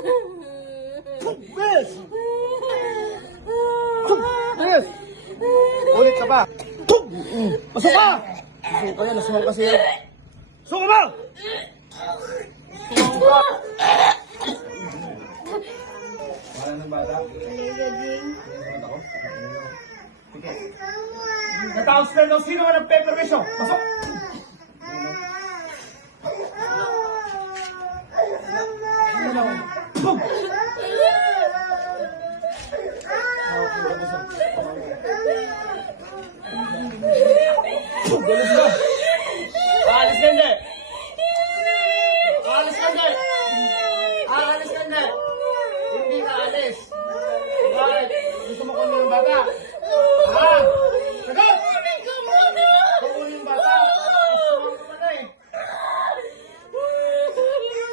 Bilis! Bilis! Ulit ka pa. Pasok ka! Pasok ka yan, nasuwang kasi yan. Pasok ka ba? Pasok ka! Wala ng bata? Sige. Nataos na daw sino ka nagpe-permisyo? Pasok! Boom! Galis ka! Aalis ka hindi! Aalis ka hindi! Aalis ka hindi! Hindi ka alis! Bakit? Gusto mo kunin yung bata? Ha? Sagot! Kunin yung bata! Asuhan ko pala eh!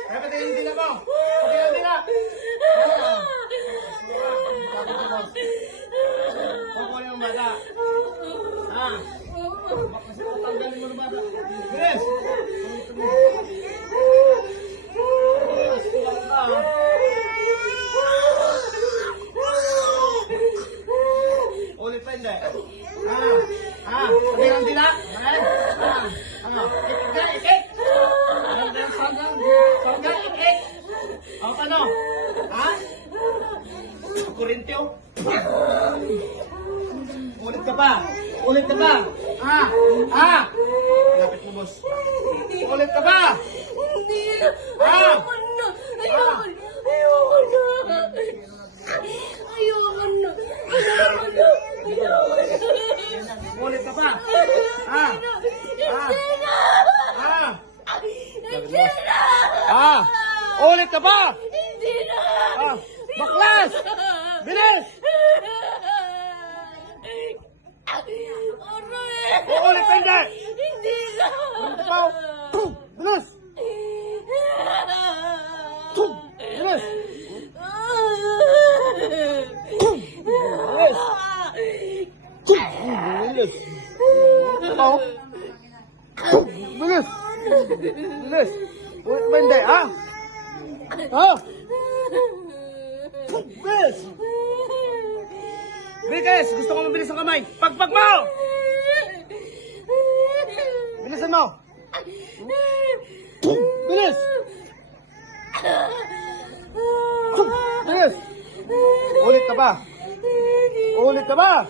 Kaya pati hindi na mo! Pati hindi na! Kunin yung bata! Ha? Tanggalin mo ng bata! Bilis! Ulit pa hindi. Sabi ng dila. Ano? Ik. Sangga, ik. Ano? Ha? Kurintyo? Ulit ka pa. Ulit ka pa. Lapit mo, boss. Ulit ka pa. Hindi na. Ayoko na. Ulit ka pa. Ulit ka pa. Hindi na. Baklas! Bilis! Ulit pa hindi! Hindi na. Ulit pa! Bilis! Bilis! Bilis! Bilis! Bilis! Ulit pa hindi, ha? Bilis! Bilis! Gusto ko mabilis ang kamay! Pagpag mo! Bilisan mo! Bilis! Bilis! Ulit ka ba? Ulit ka ba?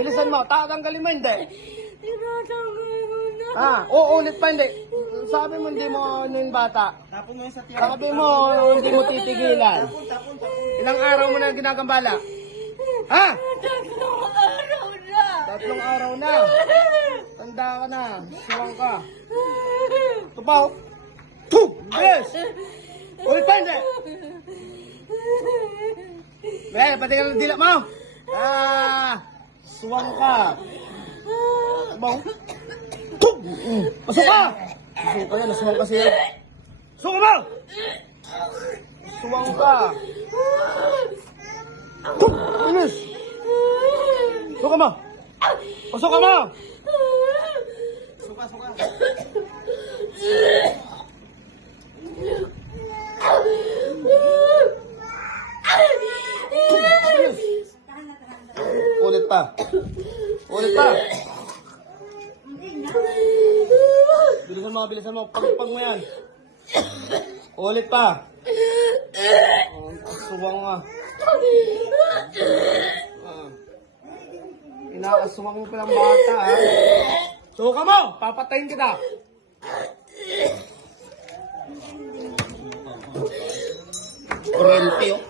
Bilisan mo! Tatanggalin mo hindi! Ulit pa hindi! Sabi mo hindi mo ano yung bata. Tapon mo yung sa tiyan. Sabi mo hindi mo titigilan. Tapon. Ilang araw mo na ginagambala? Ha? 3 araw na. 3 araw na. Tanda ka na. Suwang ka. Tupaw. Yes! Ulit pa hindi. Pati ka ng dila mo. Suwang ka. Tupaw. Pasok ka! Pasok ka yan. Nasuwang kasi yan. Pasok ka ba? Suwang ka. Bilis! Pasok ka mo! Pasok ka mo! Suka. Ulit pa. Ulit pa. Bilisan mo. Pagpag mo yan. Ulit pa. Aswang nga. Inaaswang mo palang bata, ha? Suka mo! Papatayin kita! Kurente, oh.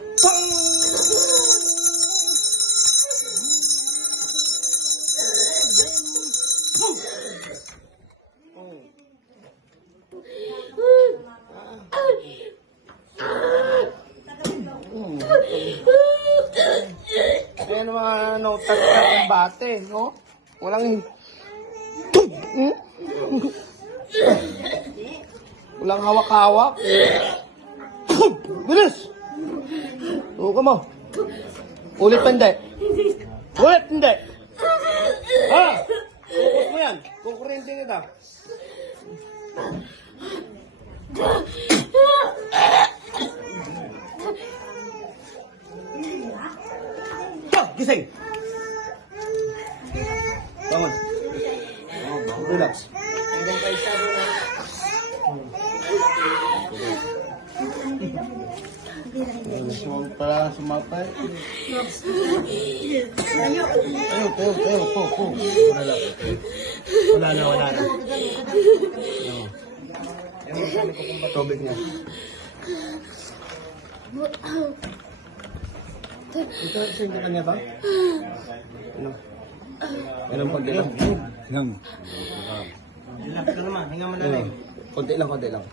Ayan ang mga no-touch-touch ng bate, no? Walang walang hawak-hawak. Bilis! Suka mo. Ulit pa hindi. Ulit hindi. Ha? Focus mo yan. Kukurente kita. gising. Bangon. Relax. Gusto mo pala sumapay? Tayo. Po. Wala na. Tubig niya. Ito, sa inyo kanya ba? Ano? Ganun pagdilaw. Relax ka naman, hinga malalim. Konti lang.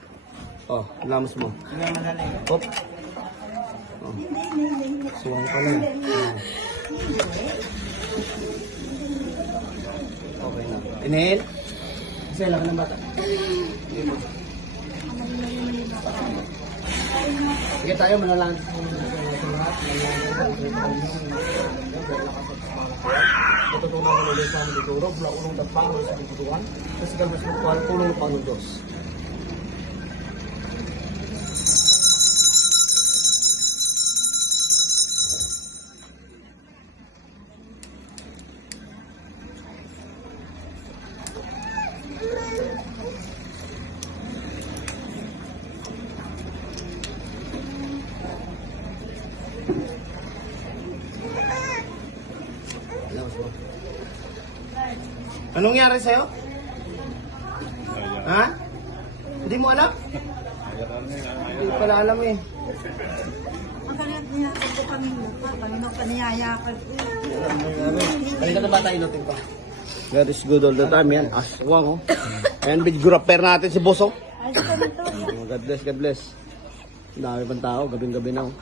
Oh, lamos mo. Hinga malalim. Hop. Oh. Suwang ka na. Okay na. Inhale. Isa lang ng bata. Sige tayo, manalangin. Natutunan ko ulit sa mga dituro, bula ko nung nagpangon sa dituruan, kasi kalmas mo kuhan, tulong pa ng Diyos. Anong nangyari sa'yo? Ha? Hindi mo alam? Hindi pala alam eh. Balik ka na bata, inutin ko. That is good all the time yan. Aswang oh. Ayan, bidguraper natin si Boso. God bless. Dami pang tao, gabing-gabi na oh.